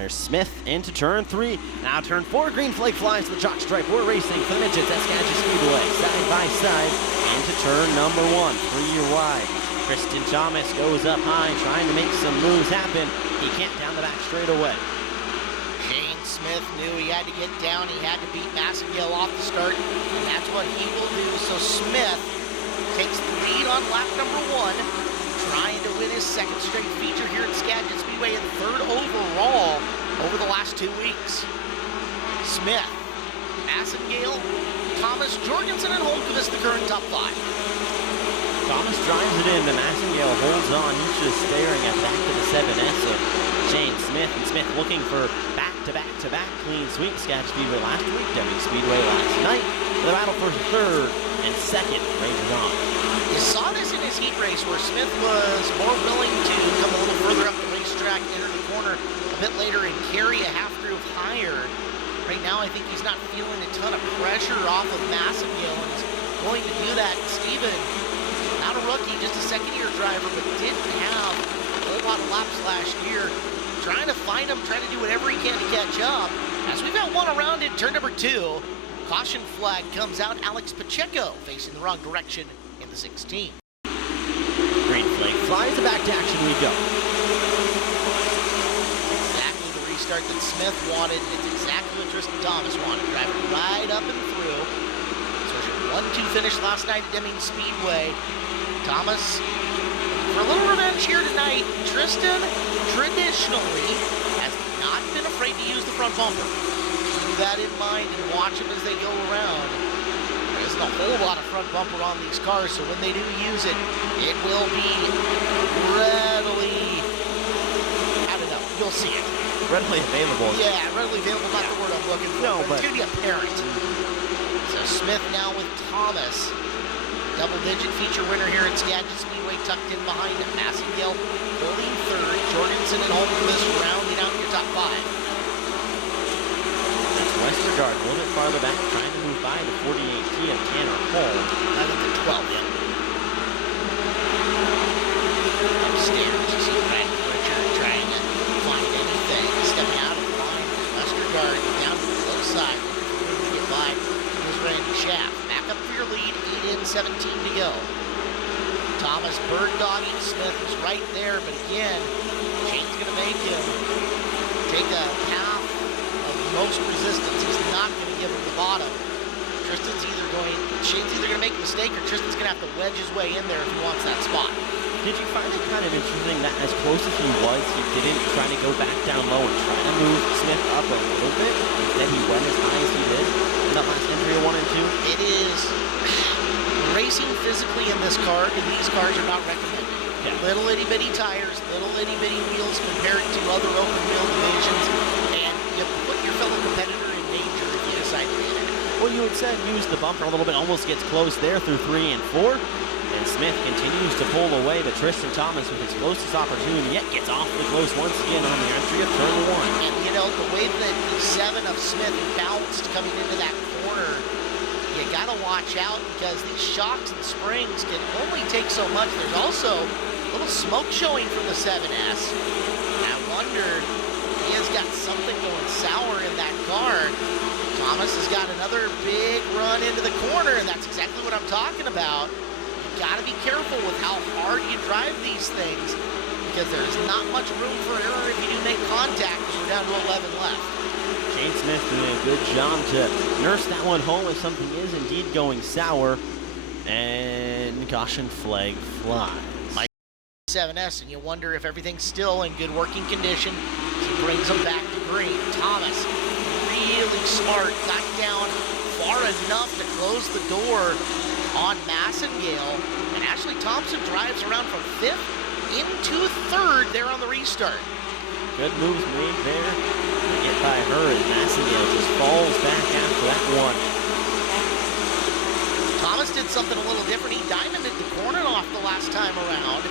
There's Smith into turn 3. Now turn 4, green flag flies to the chalk stripe. We're racing for the Midgets at Skagit Speedway. Side by side into turn number 1, 3 wide. Tristan Thomas goes up high, trying to make some moves happen. He can't down the back straightaway. Shane Smith knew he had to get down. He had to beat Massengale off the start, and that's what he will do. So Smith takes the lead on lap number 1, trying to win his 2nd straight feature here at Skagit Speedway and 3rd overall over the last 2 weeks. Smith, Massengale, Thomas, Jorgensen, and Holmqvist, the current top 5. Thomas drives it in, and Massengale holds on. He's just staring at back to the 7S of Shane Smith, and Smith looking for back-to-back clean sweep. Skagit Speedway last week, W Speedway last night. The battle for 3rd and 2nd rages on. You saw this in his heat race where Smith was more willing to come a little further up the racetrack, enter the corner a bit later, and carry a half groove higher. Right now, I think he's not feeling a ton of pressure off of Massengale, and he's going to do that. Steven, not a rookie, just a 2nd-year driver, but didn't have a whole lot of laps last year. Trying to find him, trying to do whatever he can to catch up. As we've got one around in turn number 2, caution flag comes out. Alex Pacheco facing the wrong direction in the 16. Green flag flies, back to action we go. Exactly the restart that Smith wanted. It's exactly what Tristan Thomas wanted. Driving right up and through. So it's your 1-2 finish last night at Deming Speedway. Thomas, for a little revenge here tonight. Tristan traditionally has not been afraid to use the front bumper. Keep that in mind and watch them as they go around. There isn't a whole lot of front bumper on these cars, so when they do use it, it will be readily, I don't know, you'll see it. Readily available. Yeah, readily available, not the word I'm looking for. No, but it's going to be apparent. So Smith now with Thomas. Double-digit feature winner here at Skagit Speedway, tucked in behind him. Massengale holding 3rd. Jorgensen and Holmqvist rounding out your top 5. That's Westergaard a little bit farther back, trying to move by the 48T of Tanner Holm. 11th and 12th, yeah. Upstairs, you see Brad Richard trying to find anything. Stepping out of the line. Westergaard down to the low side, looking to get by. Here's Randy Schaff. Back up for your lead. 8 in, 17 to go. Thomas bird dogging Smith is right there, but again, Shane's going to make him take a path of most resistance. He's not going to give him the bottom. Shane's either going to make a mistake or Tristan's going to have to wedge his way in there if he wants that spot. Did you find it kind of interesting that as close as he was, he didn't try to go back down low and try to move Smith up a little bit? Instead, he went as high as he did in that last entry of 1 and 2? It is racing physically in this car, and these cars are not recommended. Yeah. Little itty-bitty tires, little itty-bitty wheels compared to other open wheel divisions, and you put your fellow competitor in danger if you decide to hit it. Well, you had said use the bumper a little bit, almost gets close there through 3 and 4. And Smith continues to pull away, but Tristan Thomas with his closest opportunity yet gets awfully close once again on the entry of turn 1. And you know, the way that the 7 of Smith bounced coming into that corner, you gotta watch out because these shocks and springs can only take so much. There's also a little smoke showing from the 7S. And I wonder if he has got something going sour in that car. Thomas has got another big run into the corner, and that's exactly what I'm talking about. Got to be careful with how hard you drive these things because there's not much room for error if you do make contact because we're down to 11 left. Shane Smith doing a good job to nurse that one home if something is indeed going sour. And caution flag flies. Mike 7S, and you wonder if everything's still in good working condition. He brings them back to green. Thomas, really smart, got down far enough to close the door on Massengale, and Ashley Thompson drives around from 5th into 3rd there on the restart. Good moves made there to get by her as Massengale just falls back after that one. Thomas did something a little different. He diamonded the corner off the last time around.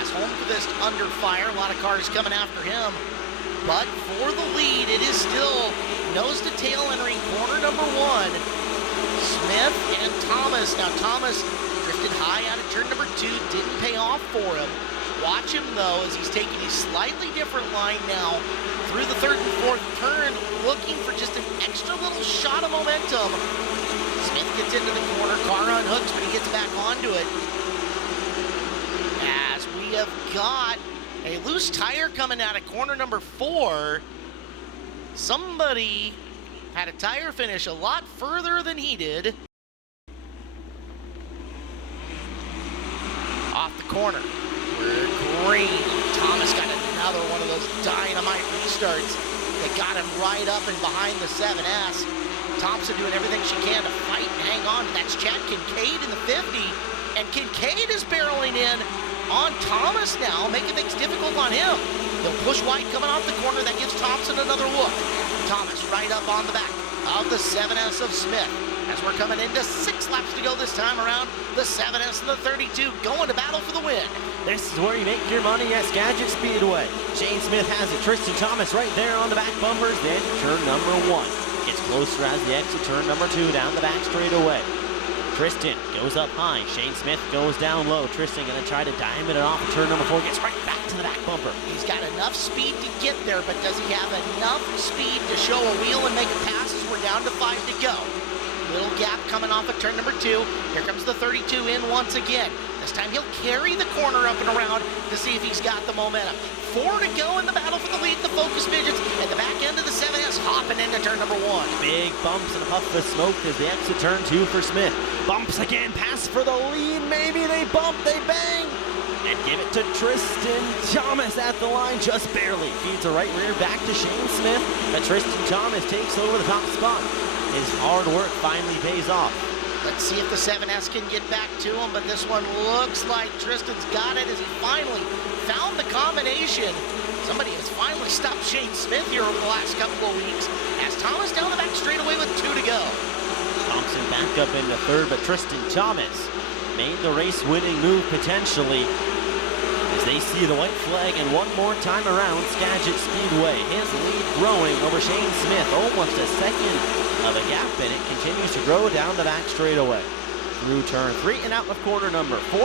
As Holmqvist under fire, a lot of cars coming after him. But for the lead, it is still nose to tail entering corner number 1. Smith and Thomas. Now Thomas drifted high out of turn number 2, didn't pay off for him. Watch him, though, as he's taking a slightly different line now through the third and fourth turn, looking for just an extra little shot of momentum. Smith gets into the corner. Car unhooks, but he gets back onto it. As we have got a loose tire coming out of corner number 4. Somebody had a tire finish a lot further than he did. Off the corner. We're green. Thomas got another one of those dynamite restarts that got him right up and behind the 7S. Thompson doing everything she can to fight and hang on. That's Chad Kincaid in the 50. And Kincaid is barreling in on Thomas now, making things difficult on him. They'll push White coming off the corner. That gives Thompson another look. Thomas right up on the back of the 7S of Smith. As we're coming into 6 laps to go this time around, the 7S and the 32 going to battle for the win. This is where you make your money at Skagit Speedway. Shane Smith has it. Tristan Thomas right there on the back bumpers. Then turn number 1. Gets closer as the exit turn number 2 down the back straightaway. Tristan goes up high. Shane Smith goes down low. Tristan going to try to diamond it off. Turn number 4 gets right back to the back bumper. He's got enough speed to get there, but does he have enough speed to show a wheel and make a pass as we're down to 5 to go? Little gap coming off of turn number 2. Here comes the 32 in once again. This time he'll carry the corner up and around to see if he's got the momentum. 4 to go in the battle for the lead. The Focus Midgets at the back end of the 7S hopping into turn number 1. Big bumps and a puff of smoke as the exit turn 2 for Smith. Bumps again, pass for the lead. Maybe they bump, they bang. And give it to Tristan Thomas at the line, just barely. Feeds a right rear back to Shane Smith. But Tristan Thomas takes over the top spot. His hard work finally pays off. Let's see if the 7S can get back to him, but this one looks like Tristan's got it as he finally found the combination. Somebody has finally stopped Shane Smith here over the last couple of weeks as Thomas down the back straightaway with 2 to go. Thompson back up into third, but Tristan Thomas made the race-winning move potentially as they see the white flag, and one more time around Skagit Speedway. His lead growing over Shane Smith, almost a second of a gap, and it continues to grow down the back straightaway. Through turn 3 and out of corner number 4.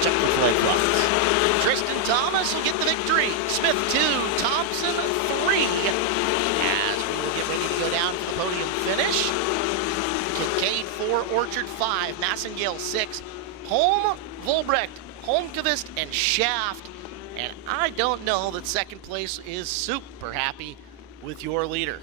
Check the flag flies. Tristan Thomas will get the victory. Smith 2, Thompson 3. As we will get ready to go down for the podium finish. Kincaid 4, Orchard 5, Massengale 6, Holm, Volbrecht, Holmqvist, and Shaft. And I don't know that second place is super happy with your leader.